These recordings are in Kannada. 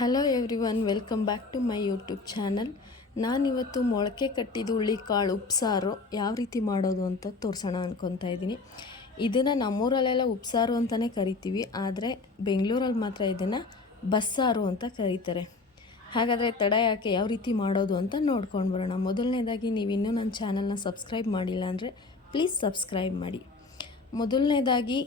Hello everyone welcome back to my YouTube channel ನಾನಿವತ್ತು ಮೊಳಕೆ ಕಟ್ಟಿದ ಹುಳ್ಳಿಕಾಳು ಉಪ್ಸಾರು ಯಾವ ರೀತಿ ಮಾಡೋದು ಅಂತ ತೋರಿಸೋಣ ಅಂದ್ಕೊತಾ ಇದ್ದೀನಿ. ಇದನ್ನು ನಮ್ಮೂರಲ್ಲೆಲ್ಲ ಉಪ್ಸಾರು ಅಂತಲೇ ಕರಿತೀವಿ, ಆದರೆ ಬೆಂಗಳೂರಲ್ಲಿ ಮಾತ್ರ ಇದನ್ನು ಬಸ್ಸಾರು ಅಂತ ಕರೀತಾರೆ. ಹಾಗಾದರೆ ತಡ ಯಾಕೆ ಯಾವ ರೀತಿ ಮಾಡೋದು ಅಂತ ನೋಡ್ಕೊಂಡು ಬರೋಣ. ಮೊದಲನೇದಾಗಿ ನೀವು ಇನ್ನೂ ನನ್ನ ಚಾನಲ್ನ ಸಬ್ಸ್ಕ್ರೈಬ್ ಮಾಡಿಲ್ಲ ಅಂದರೆ ಪ್ಲೀಸ್ ಸಬ್ಸ್ಕ್ರೈಬ್ ಮಾಡಿ. ಮೊದಲನೇದಾಗಿ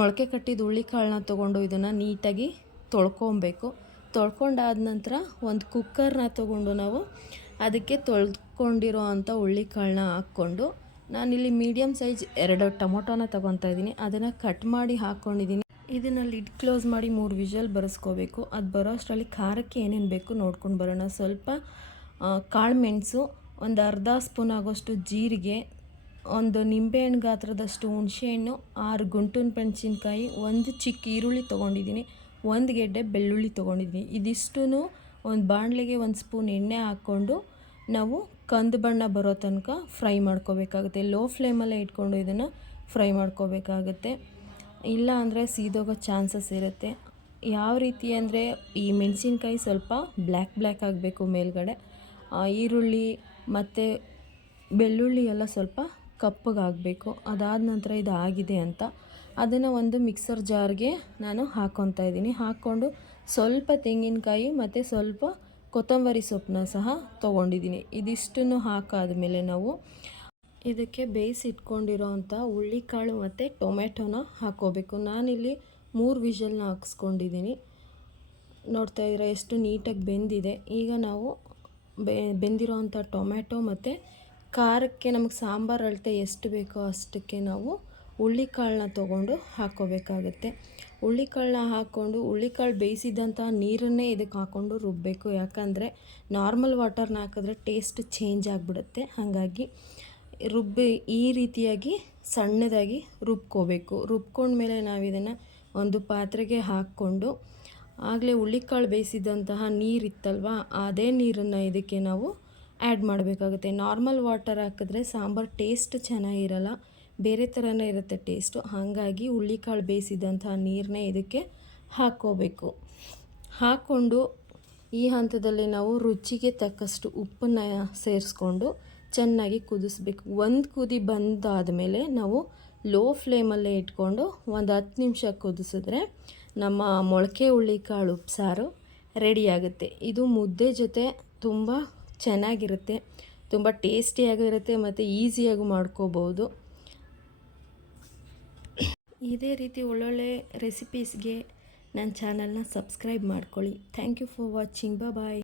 ಮೊಳಕೆ ಕಟ್ಟಿದ ಹುಳ್ಳಿಕಾಳನ್ನ ತೊಗೊಂಡು ಇದನ್ನು ನೀಟಾಗಿ ತೊಳ್ಕೊಬೇಕು. ತೊಳ್ಕೊಂಡಾದ ನಂತರ ಒಂದು ಕುಕ್ಕರ್ನ ತೊಗೊಂಡು ನಾವು ಅದಕ್ಕೆ ತೊಳ್ಕೊಂಡಿರೋ ಅಂಥ ಹುಳ್ಳಿಕಾಳನ್ನ ಹಾಕ್ಕೊಂಡು ನಾನಿಲ್ಲಿ ಮೀಡಿಯಮ್ ಸೈಜ್ ಎರಡು ಟೊಮೊಟೊನ ತೊಗೊತಾ ಇದ್ದೀನಿ. ಅದನ್ನು ಕಟ್ ಮಾಡಿ ಹಾಕ್ಕೊಂಡಿದ್ದೀನಿ ಇದನ್ನು ಲಿಡ್ ಕ್ಲೋಸ್ ಮಾಡಿ ಮೂರು ವಿಷಲ್ ಬರೆಸ್ಕೋಬೇಕು. ಅದು ಬರೋ ಅಷ್ಟರಲ್ಲಿ ಖಾರಕ್ಕೆ ಏನೇನು ಬೇಕು ನೋಡ್ಕೊಂಡು ಬರೋಣ. ಸ್ವಲ್ಪ ಕಾಳು ಮೆಣಸು, ಒಂದು ಅರ್ಧ ಸ್ಪೂನ್ ಆಗೋಷ್ಟು ಜೀರಿಗೆ, ಒಂದು ನಿಂಬೆಹಣ್ಣು ಗಾತ್ರದಷ್ಟು ಹುಣಸೆಹಣ್ಣು, ಆರು ಗುಂಟೂನ್ ಮೆಣಸಿನ್ಕಾಯಿ ಒಂದು ಚಿಕ್ಕ ಈರುಳ್ಳಿ ತೊಗೊಂಡಿದ್ದೀನಿ. ಒಂದು ಗೆಡ್ಡೆ ಬೆಳ್ಳುಳ್ಳಿ ತೊಗೊಂಡಿದ್ವಿ. ಇದಿಷ್ಟೂ ಒಂದು ಬಾಣಲೆಗೆ ಒಂದು ಸ್ಪೂನ್ ಎಣ್ಣೆ ಹಾಕ್ಕೊಂಡು ನಾವು ಕಂದು ಬಣ್ಣ ಬರೋ ತನಕ ಫ್ರೈ ಮಾಡ್ಕೋಬೇಕಾಗುತ್ತೆ. ಲೋ ಫ್ಲೇಮಲ್ಲೇ ಇಟ್ಕೊಂಡು ಇದನ್ನು ಫ್ರೈ ಮಾಡ್ಕೋಬೇಕಾಗುತ್ತೆ. ಇಲ್ಲ ಅಂದರೆ ಸೀದೋಗೋ ಚಾನ್ಸಸ್ ಇರುತ್ತೆ. ಯಾವ ರೀತಿ ಅಂದರೆ ಈ ಮೆಣಸಿನ್ಕಾಯಿ ಸ್ವಲ್ಪ ಬ್ಲ್ಯಾಕ್ ಬ್ಲ್ಯಾಕ್ ಆಗಬೇಕು ಮೇಲ್ಗಡೆ. ಈರುಳ್ಳಿ ಮತ್ತು ಬೆಳ್ಳುಳ್ಳಿ ಎಲ್ಲ ಸ್ವಲ್ಪ ಕಪ್ಪಗಾಗಬೇಕು ಅದಾದ ನಂತರ ಇದು ಆಗಿದೆ ಅಂತ. ಅದನ್ನು ಒಂದು ಮಿಕ್ಸರ್ ಜಾರ್ಗೆ ನಾನು ಹಾಕ್ಕೊತಾ ಇದ್ದೀನಿ. ಹಾಕ್ಕೊಂಡು ಸ್ವಲ್ಪ ತೆಂಗಿನಕಾಯಿ ಮತ್ತು ಸ್ವಲ್ಪ ಕೊತ್ತಂಬರಿ ಸೊಪ್ಪನ್ನ ಸಹ ತೊಗೊಂಡಿದ್ದೀನಿ. ಇದಿಷ್ಟನ್ನು ಹಾಕಾದ್ಮೇಲೆ ನಾವು ಇದಕ್ಕೆ ಬೇಯಿಸಿಟ್ಕೊಂಡಿರೋ ಅಂಥ ಹುಳ್ಳಿಕಾಳು ಮತ್ತು ಟೊಮೆಟೊನ ಹಾಕೋಬೇಕು ನಾನಿಲ್ಲಿ ಮೂರು ವಿಷಲ್ನ ಹಾಕ್ಸ್ಕೊಂಡಿದ್ದೀನಿ. ನೋಡ್ತಾ ಇದ್ರೆ ಎಷ್ಟು ನೀಟಾಗಿ ಬೆಂದಿದೆ. ಈಗ ನಾವು ಬೆ ಬೆಂದಿರೋ ಅಂಥ ಟೊಮೆಟೊ ಮತ್ತು ಖಾರಕ್ಕೆ ನಮಗೆ ಸಾಂಬಾರು ಅಳತೆ ಎಷ್ಟು ಬೇಕೋ ಅಷ್ಟಕ್ಕೆ ನಾವು ಹುಳ್ಳಿಕಾಳನ್ನ ತೊಗೊಂಡು ಹಾಕ್ಕೋಬೇಕಾಗತ್ತೆ. ಹುಳ್ಳಿಕಾಳನ್ನ ಹಾಕ್ಕೊಂಡು ಹುಳ್ಳಿಕಾಳು ಬೇಯಿಸಿದಂಥ ನೀರನ್ನೇ ಇದಕ್ಕೆ ಹಾಕ್ಕೊಂಡು ರುಬ್ಬಬೇಕು ಯಾಕಂದರೆ ನಾರ್ಮಲ್ ವಾಟರ್ನ ಹಾಕಿದ್ರೆ ಟೇಸ್ಟ್ ಚೇಂಜ್ ಆಗಿಬಿಡುತ್ತೆ. ಹಾಗಾಗಿ ರುಬ್ಬಿ ಈ ರೀತಿಯಾಗಿ ಸಣ್ಣದಾಗಿ ರುಬ್ಕೋಬೇಕು. ರುಬ್ಕೊಂಡ್ಮೇಲೆ ನಾವು ಇದನ್ನು ಒಂದು ಪಾತ್ರೆಗೆ ಹಾಕ್ಕೊಂಡು ಆಗಲೇ ಹುಳ್ಳಿಕಾಳು ಬೇಯಿಸಿದಂತಹ ನೀರಿತ್ತಲ್ವ, ಅದೇ ನೀರನ್ನು ಇದಕ್ಕೆ ನಾವು ಆ್ಯಡ್ ಮಾಡಬೇಕಾಗುತ್ತೆ. ನಾರ್ಮಲ್ ವಾಟರ್ ಹಾಕಿದ್ರೆ ಸಾಂಬಾರು ಟೇಸ್ಟ್ ಚೆನ್ನಾಗಿರಲ್ಲ, ಬೇರೆ ಥರನೇ ಇರುತ್ತೆ ಟೇಸ್ಟು. ಹಾಗಾಗಿ ಹುಳ್ಳಿಕಾಳು ಬೇಯಿಸಿದಂತಹ ನೀರನ್ನೇ ಇದಕ್ಕೆ ಹಾಕ್ಕೋಬೇಕು. ಹಾಕ್ಕೊಂಡು ಈ ಹಂತದಲ್ಲಿ ನಾವು ರುಚಿಗೆ ತಕ್ಕಷ್ಟು ಉಪ್ಪನ್ನು ಸೇರಿಸ್ಕೊಂಡು ಚೆನ್ನಾಗಿ ಕುದಿಸ್ಬೇಕು. ಒಂದು ಕುದಿ ಬಂದಾದ ಮೇಲೆ ನಾವು ಲೋ ಫ್ಲೇಮಲ್ಲೇ ಇಟ್ಕೊಂಡು ಒಂದು ಹತ್ತು ನಿಮಿಷ ಕುದಿಸಿದ್ರೆ ನಮ್ಮ ಮೊಳಕೆ ಹುಳ್ಳಿಕಾಳು ಉಪ್ಸಾರು ರೆಡಿಯಾಗುತ್ತೆ ಇದು ಮುದ್ದೆ ಜೊತೆ ತುಂಬ ಚೆನ್ನಾಗಿರುತ್ತೆ. ತುಂಬ ಟೇಸ್ಟಿಯಾಗಿರುತ್ತೆ ಮತ್ತು ಈಸಿಯಾಗಿ ಮಾಡ್ಕೋಬೋದು. ಇದೇ ರೀತಿ ಒಳ್ಳೊಳ್ಳೆ ರೆಸಿಪೀಸ್ಗೆ ನನ್ನ ಚಾನಲ್ನ ಸಬ್ಸ್ಕ್ರೈಬ್ ಮಾಡ್ಕೊಳ್ಳಿ. Thank you for watching bye